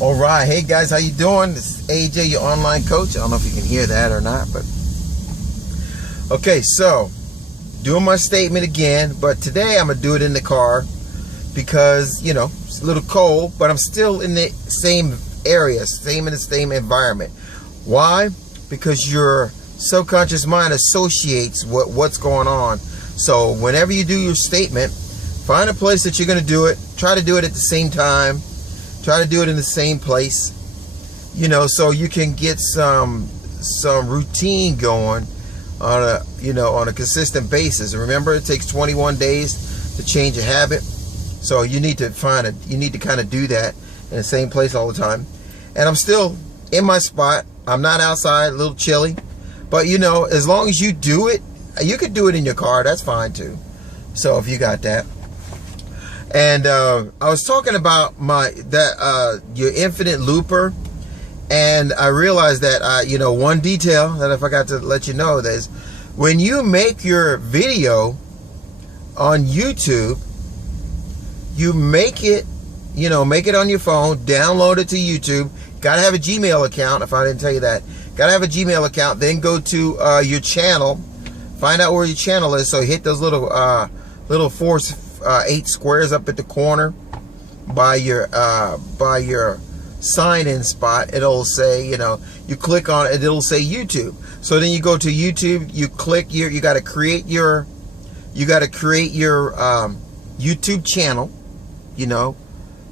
All right, hey guys, how you doing? This is AJ, your online coach. I don't know if you can hear that or not, but okay. So, doing my statement again, but today I'm gonna do it in the car because you know it's a little cold, but I'm still in the same area, in the same environment. Why? Because your subconscious mind associates what's going on. So whenever you do your statement, find a place that you're gonna do it. Try to do it at the same time. Try to do it in the same place, you know, so you can get some routine going on a consistent basis. And remember, it takes 21 days to change a habit. So you need to kind of do that in the same place all the time. And I'm still in my spot. I'm not outside, a little chilly, but you know, as long as you do it, you could do it in your car. That's fine too. So if you got that. And I was talking about your infinite looper, and I realized that one detail that I forgot to let you know is when you make your video on YouTube, you make it on your phone, download it to YouTube. Gotta have a Gmail account. If I didn't tell you that, gotta have a Gmail account. Then go to your channel, find out where your channel is. So hit those little 8 squares up at the corner by your sign-in spot. It'll say, you click on it, it'll say YouTube. So then you go to YouTube, you click you got to create your YouTube channel,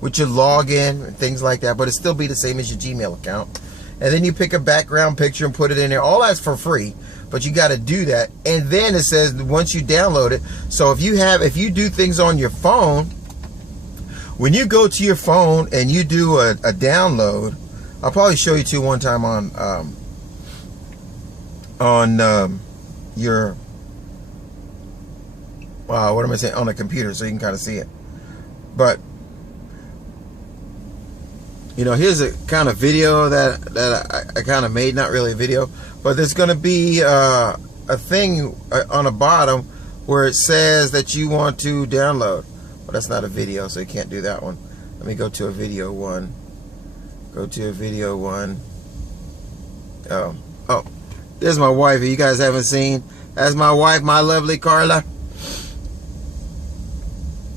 with your login and things like that, but it'll still be the same as your Gmail account. And then you pick a background picture and put it in there. All that's for free, but you got to do that. And then it says once you download it. So if you do things on your phone, when you go to your phone and you do a download, I'll probably show you too one time on your what am I saying, on the computer, so you can kind of see it. But here's a kind of video that I kind of made, not really a video, but there's going to be a thing on the bottom where it says that you want to download. Well, that's not a video, so you can't do that one. Let me go to a video one. Go to a video one. Oh, there's my wife. You guys haven't seen. That's my wife, my lovely Carla.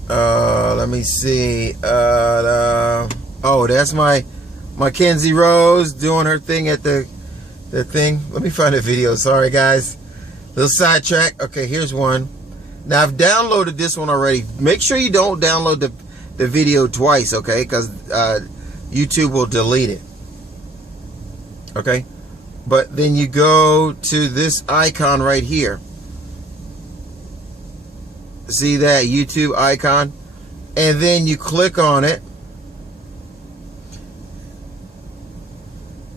Let me see. Oh, that's my Mackenzie Rose doing her thing at the thing. Let me find a video. Sorry, guys. Little sidetrack. Okay, here's one. Now, I've downloaded this one already. Make sure you don't download the video twice, okay? Because YouTube will delete it. Okay? But then you go to this icon right here. See that YouTube icon? And then you click on it.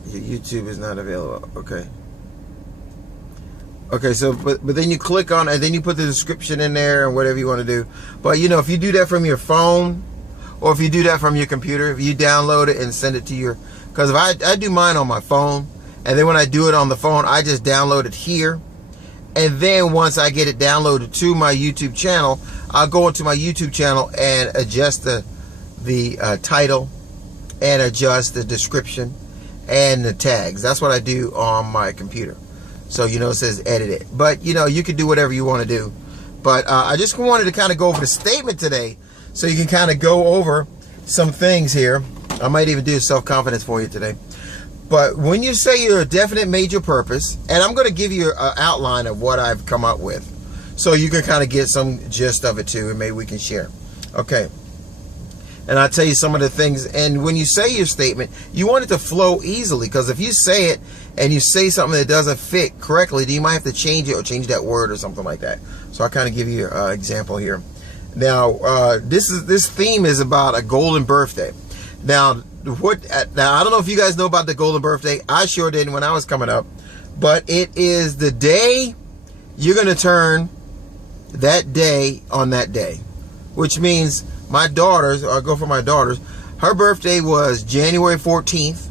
YouTube is not available. Okay, so but then you click on it, and then you put the description in there and whatever you want to do. But if you do that from your phone, or if you do that from your computer, if you download it and send it to your, because if I do mine on my phone, and then when I do it on the phone, I just download it here, and then once I get it downloaded to my YouTube channel, I'll go into my YouTube channel and adjust the title and adjust the description and the tags. That's what I do on my computer. So it says edit it, but you can do whatever you want to do. But I just wanted to kind of go over the statement today, so you can kind of go over some things here. I might even do self-confidence for you today. But when you say you're a definite major purpose, and I'm going to give you an outline of what I've come up with, so you can kind of get some gist of it too, and maybe we can share. Okay. And I'll tell you some of the things. And when you say your statement, you want it to flow easily, because if you say it and you say something that doesn't fit correctly, then you might have to change it or change that word or something like that. So I'll kind of give you an example here. Now, this theme is about a golden birthday. Now, I don't know if you guys know about the golden birthday. I sure didn't when I was coming up. But it is the day you're going to turn that day on that day, which means my daughters, I'll go for my daughters, her birthday was January 14th,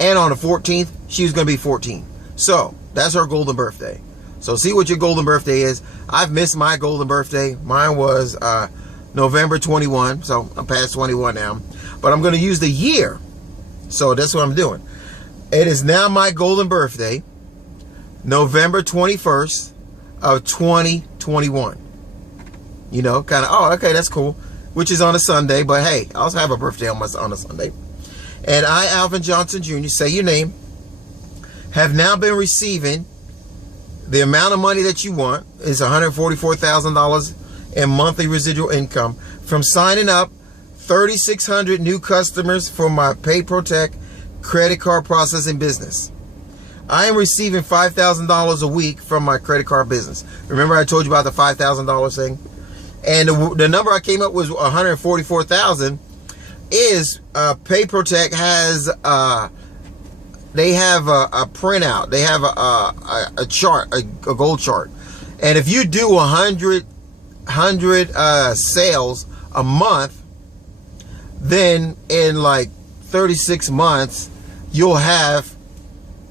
and on the 14th, she was going to be 14. So, that's her golden birthday. So, see what your golden birthday is. I've missed my golden birthday. Mine was November 21, so I'm past 21 now. But I'm going to use the year. So that's what I'm doing. It is now my golden birthday, November 21st of 2021. You know, kind of, oh, okay, that's cool. Which is on a Sunday, but hey, I also have a birthday on a Sunday. And I, Alvin Johnson Jr., say your name, have now been receiving the amount of money that you want is $144,000 in monthly residual income from signing up 3,600 new customers for my PayProtect credit card processing business. I am receiving $5,000 a week from my credit card business. Remember I told you about the $5,000 thing? And the number I came up with, 144,000, is PayProtect has they have a printout. They have a chart, a gold chart. And if you do 100 sales a month, then in like 36 months, you'll have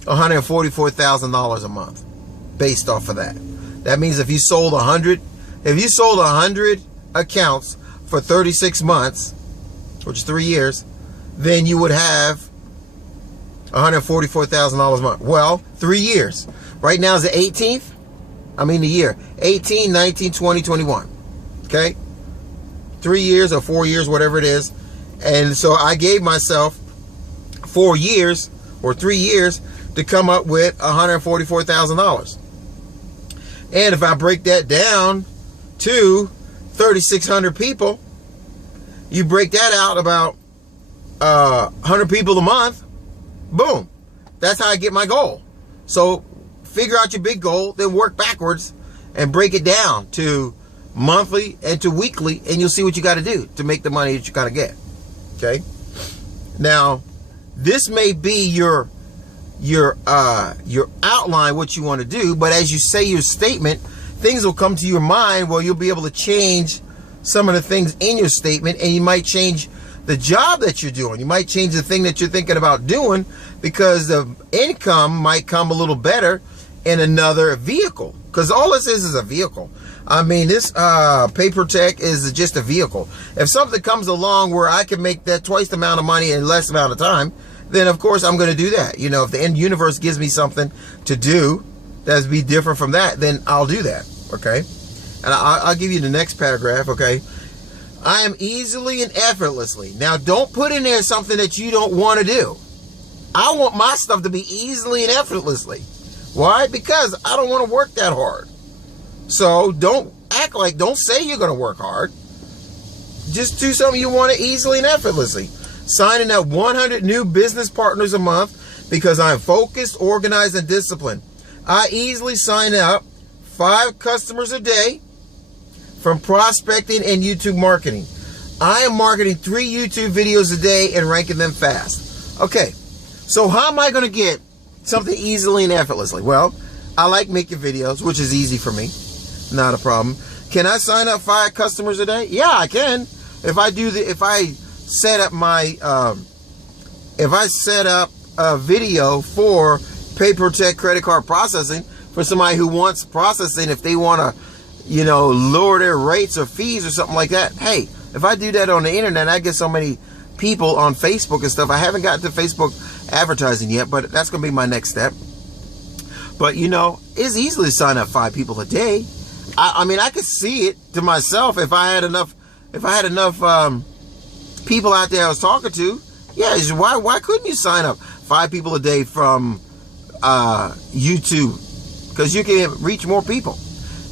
$144,000 a month based off of that. That means if you sold 100 accounts for 36 months, which is 3 years, then you would have $144,000 a month. Well, 3 years. Right now is the 18th. I mean the year. 18, 19, 20, 21. Okay? 3 years or 4 years, whatever it is. And so I gave myself 4 years or 3 years to come up with $144,000. And if I break that down to 3,600 people, you break that out about 100 people a month, boom. That's how I get my goal. So figure out your big goal, then work backwards and break it down to monthly and to weekly, and you'll see what you got to do to make the money that you got to get. Okay? Now, this may be your outline, what you want to do, but as you say your statement, things will come to your mind where you'll be able to change some of the things in your statement, and you might change the job that you're doing. You might change the thing that you're thinking about doing because the income might come a little better in another vehicle. Because all this is a vehicle. I mean, this PayProtect is just a vehicle. If something comes along where I can make that twice the amount of money in less amount of time, then of course I'm going to do that. You know, if the end universe gives me something to do that's be different from that, then I'll do that. Okay? And I'll give you the next paragraph. Okay? I am easily and effortlessly. Now, don't put in there something that you don't want to do. I want my stuff to be easily and effortlessly. Why? Because I don't want to work that hard. So don't say you're going to work hard. Just do something you want to easily and effortlessly. Signing up 100 new business partners a month because I'm focused, organized, and disciplined. I easily sign up 5 customers a day from prospecting and YouTube marketing. I am marketing 3 YouTube videos a day and ranking them fast. Okay, so how am I going to get something easily and effortlessly? Well, I like making videos, which is easy for me. Not a problem. Can I sign up 5 customers a day? Yeah, I can. If I set up a video for PayProtect credit card processing for somebody who wants processing, if they want to, you know, lower their rates or fees or something like that. Hey, if I do that on the internet, I get so many people on Facebook and stuff. I haven't gotten to Facebook advertising yet, but that's going to be my next step. But, you know, it's easy to sign up 5 people a day. I mean, I could see it to myself if I had enough people out there I was talking to. Yeah, why couldn't you sign up 5 people a day from YouTube? Because you can reach more people.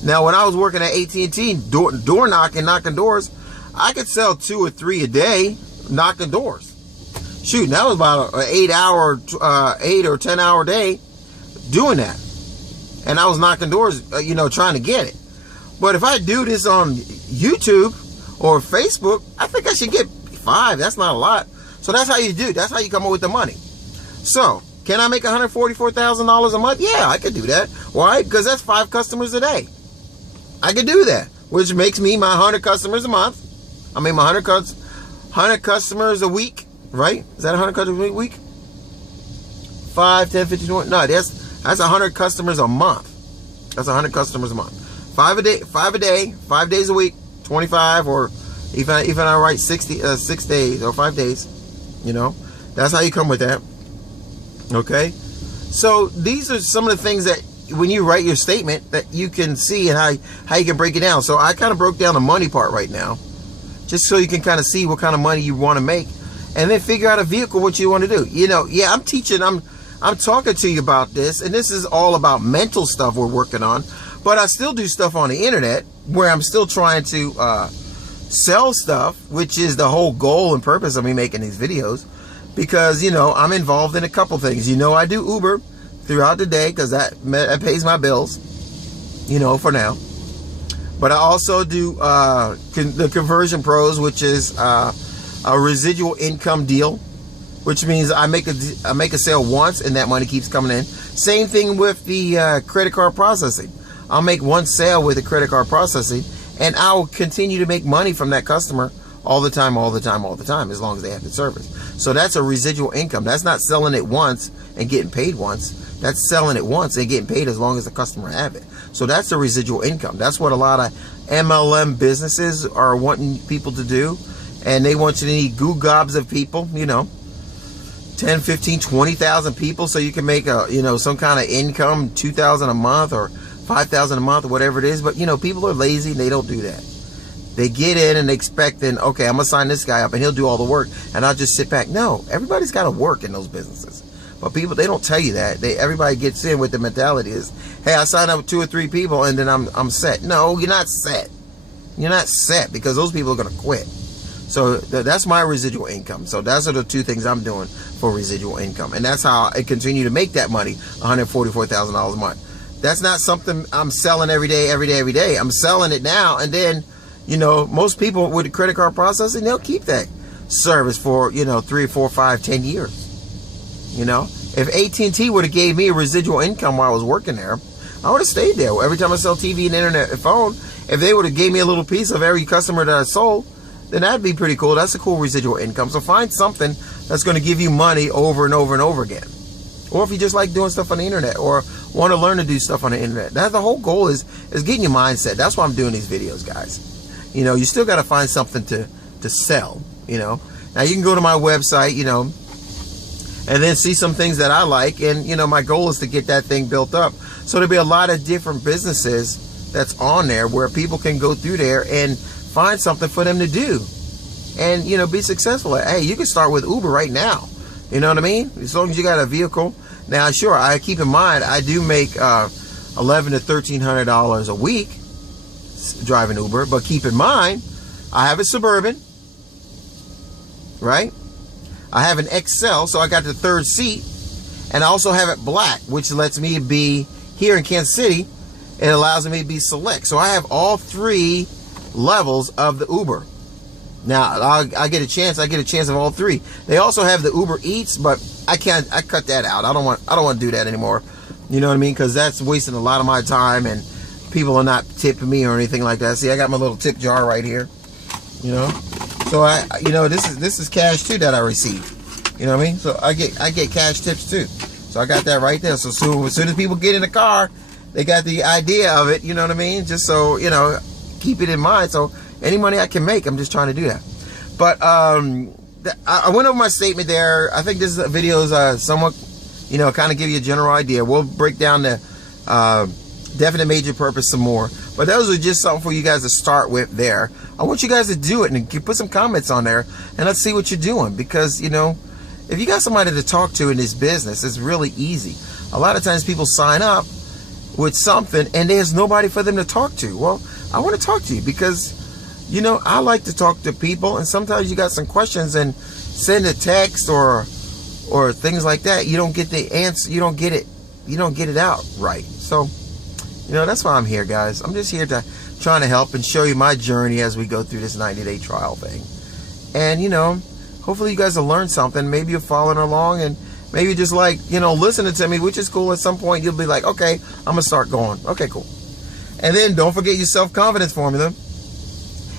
Now, when I was working at AT&T, door knocking doors, I could sell 2 or 3 a day knocking doors. Shoot, that was about an 8 or 10 hour day doing that. And I was knocking doors, you know, trying to get it. But if I do this on YouTube or Facebook, I think I should get 5. That's not a lot. So that's how you do. That's how you come up with the money. So, can I make $144,000 a month? Yeah, I could do that. Why? Because that's 5 customers a day. I could do that, which makes me my 100 customers a month. I mean, my 100 customers a week, right? Is that 100 customers a week? 5, 10, 15, 20. No, that's 100 customers a month. That's 100 customers a month. 5 a day, 5 days a week, 25, or even I write 6 days or 5 days, you know, That's how you come with that. Okay. So these are some of the things that when you write your statement that you can see and how you can break it down. So I kind of broke down the money part right now, just so you can kind of see what kind of money you want to make, and then figure out a vehicle what you want to do. You know, yeah, I'm teaching, I'm talking to you about this, and this is all about mental stuff we're working on, but I still do stuff on the internet where I'm still trying to sell stuff, which is the whole goal and purpose of me making these videos, because, you know, I'm involved in a couple things. You know, I do Uber throughout the day because that pays my bills, you know, for now. But I also do the Conversion Pros, which is a residual income deal, which means I make a sale once and that money keeps coming in. Same thing with the credit card processing. I'll make one sale with the credit card processing, and I'll continue to make money from that customer all the time, as long as they have the service. So that's a residual income. That's not selling it once and getting paid once. That's selling it once and getting paid as long as the customer have it. So that's a residual income. That's what a lot of MLM businesses are wanting people to do. And they want you to need goo gobs of people, you know, 10, 15, 20,000 people, so you can make a, you know, some kind of income, 2,000 a month or 5,000 a month or whatever it is. But, you know, people are lazy and they don't do that. They get in and they expect, then, okay, I'm going to sign this guy up and he'll do all the work and I'll just sit back. No, everybody's got to work in those businesses. But people, they don't tell you that. Everybody gets in with the mentality is, hey, I signed up with 2 or 3 people and then I'm set. No, you're not set. You're not set, because those people are going to quit. So that's my residual income. So those are the 2 things I'm doing for residual income. And that's how I continue to make that money, $144,000 a month. That's not something I'm selling every day. I'm selling it now. And then, you know, most people with the credit card processing, they'll keep that service for, you know, 3, 4, 5, 10 years. You know, if AT&T would have gave me a residual income while I was working there, I would have stayed there. Every time I sell TV and internet and phone, if they would have gave me a little piece of every customer that I sold, then that'd be pretty cool. That's a cool residual income. So find something that's going to give you money over and over and over again. Or if you just like doing stuff on the internet or want to learn to do stuff on the internet. That's the whole goal is getting your mindset. That's why I'm doing these videos, guys. You know, you still got to find something to sell, you know. Now you can go to my website, you know, and then see some things that I like. And, you know, my goal is to get that thing built up. So there'll be a lot of different businesses that's on there where people can go through there and find something for them to do and, you know, be successful at. Hey, you can start with Uber right now. You know what I mean? As long as you got a vehicle. Now, sure, I keep in mind, I do make $1,100 to $1,300 a week driving Uber. But keep in mind, I have a Suburban, right? I have an XL, so I got the 3rd seat, and I also have it black, which lets me be here in Kansas City. It allows me to be select. So I have all 3 levels of the Uber. Now I get a chance of all 3. They also have the Uber Eats, but I cut that out. I don't want to do that anymore. You know what I mean? Because that's wasting a lot of my time, and people are not tipping me or anything like that. See, I got my little tip jar right here. You know. So you know, this is cash too that I receive. You know what I mean? So I get cash tips too. So I got that right there. So as soon as people get in the car, they got the idea of it. You know what I mean? Just so, you know, keep it in mind. So any money I can make, I'm just trying to do that. But I went over my statement there. I think this video is somewhat, you know, kind of give you a general idea. We'll break down the definite major purpose some more. But those are just something for you guys to start with there. I want you guys to do it and put some comments on there and let's see what you're doing. Because, you know, if you got somebody to talk to in this business, it's really easy. A lot of times people sign up with something and there's nobody for them to talk to. Well, I want to talk to you because, you know, I like to talk to people, and sometimes you got some questions and send a text or things like that. You don't get the answer. You don't get it out right. So, you know, that's why I'm here, guys. I'm just here trying to help and show you my journey as we go through this 90-day trial thing. And, you know, hopefully you guys will learn something. Maybe you're following along and maybe just like, you know, listening to me, which is cool. At some point, you'll be like, okay, I'm going to start going. Okay, cool. And then don't forget your self-confidence formula.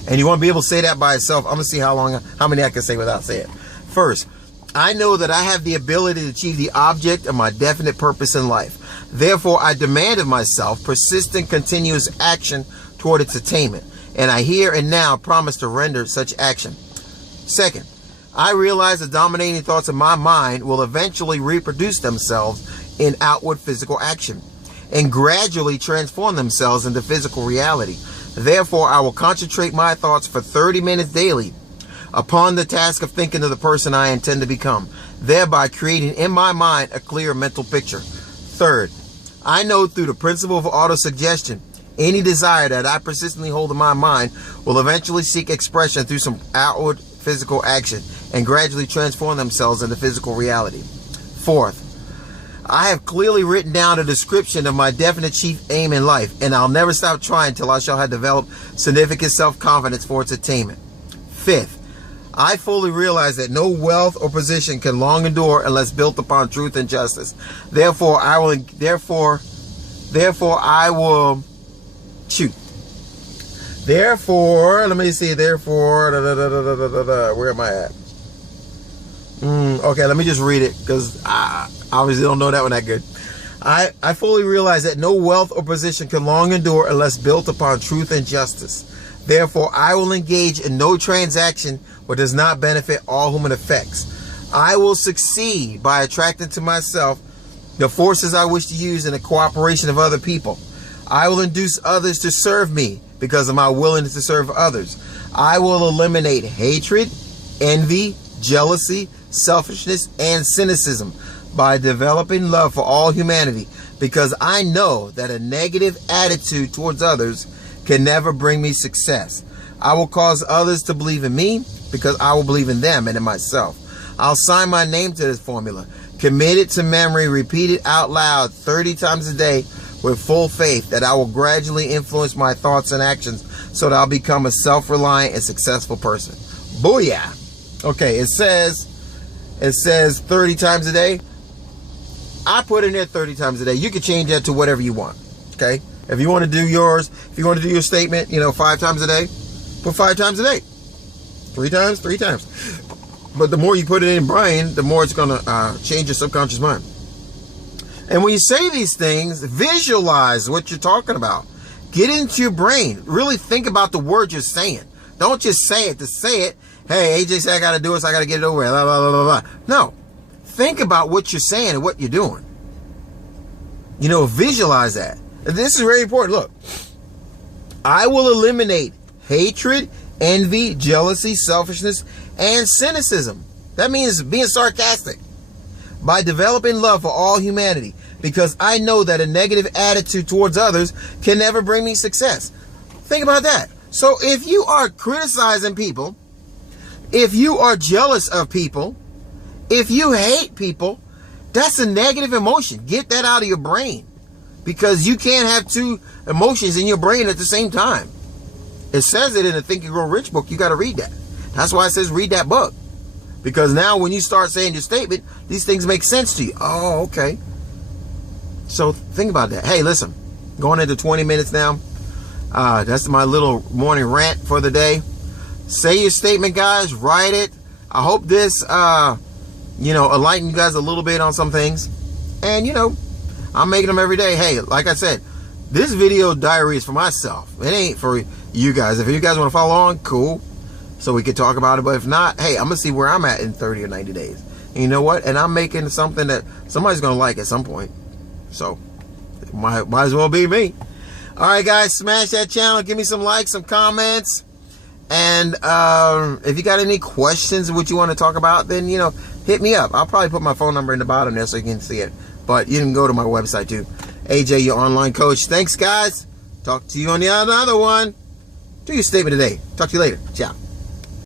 And you want to be able to say that by yourself. I'm going to see how many I can say without saying it. First, I know that I have the ability to achieve the object of my definite purpose in life. Therefore, I demand of myself persistent, continuous action toward its attainment. And I here and now promise to render such action. Second, I realize the dominating thoughts of my mind will eventually reproduce themselves in outward physical action and gradually transform themselves into physical reality. Therefore, I will concentrate my thoughts for 30 minutes daily upon the task of thinking of the person I intend to become, thereby creating in my mind a clear mental picture. Third, I know through the principle of autosuggestion, any desire that I persistently hold in my mind will eventually seek expression through some outward physical action and gradually transform themselves into physical reality. Fourth, I have clearly written down a description of my definite chief aim in life, and I'll never stop trying till I shall have developed significant self-confidence for its attainment. Fifth, I fully realize that no wealth or position can long endure unless built upon truth and justice. Therefore, I will where am I at? Okay, let me just read it because I obviously don't know that one that good. I fully realize that no wealth or position can long endure unless built upon truth and justice. Therefore, I will engage in no transaction which does not benefit all whom it affects. I will succeed by attracting to myself the forces I wish to use in the cooperation of other people. I will induce others to serve me because of my willingness to serve others. I will eliminate hatred, envy, jealousy, selfishness, and cynicism by developing love for all humanity, because I know that a negative attitude towards others can never bring me success. I will cause others to believe in me because I will believe in them and in myself. I'll sign my name to this formula, commit it to memory, repeat it out loud 30 times a day with full faith that I will gradually influence my thoughts and actions so that I'll become a self-reliant and successful person. Booyah! Okay, it says 30 times a day. I put in there 30 times a day. You can change that to whatever you want. Okay? If you want to do yours, if you want to do your statement, 5 times a day, put 5 times a day. 3 times, 3 times. But the more you put it in brain, the more it's going to change your subconscious mind. And when you say these things, visualize what you're talking about. Get into your brain. Really think about the words you're saying. Don't just say it to say it. Hey, AJ said I got to do it, so I got to get it over with. Blah, blah, blah, blah, blah. No. Think about what you're saying and what you're doing. Visualize that. This is very important. Look, I will eliminate hatred, envy, jealousy, selfishness, and cynicism. That means being sarcastic. By developing love for all humanity, because I know that a negative attitude towards others can never bring me success. Think about that. So if you are criticizing people, if you are jealous of people, if you hate people, that's a negative emotion. Get that out of your brain, because you can't have two emotions in your brain at the same time. It says it in the Think and Grow Rich book. You got to read that. That's why it says read that book. Because now when you start saying your statement, these things make sense to you. Oh, okay. So think about that. Hey, listen, going into 20 minutes now. That's my little morning rant for the day. Say your statement, guys. Write it. I hope this, enlighten you guys a little bit on some things. And, I'm making them every day. Hey, like I said, this video diary is for myself. It ain't for you guys. If you guys want to follow on, cool. So we could talk about it. But if not, hey, I'm going to see where I'm at in 30 or 90 days. And you know what? And I'm making something that somebody's going to like at some point. So it might as well be me. All right, guys, smash that channel. Give me some likes, some comments. And if you got any questions of what you want to talk about, then, hit me up. I'll probably put my phone number in the bottom there so you can see it. But you can go to my website too. AJ, your online coach. Thanks, guys. Talk to you on the other one. Do your statement today. Talk to you later. Ciao.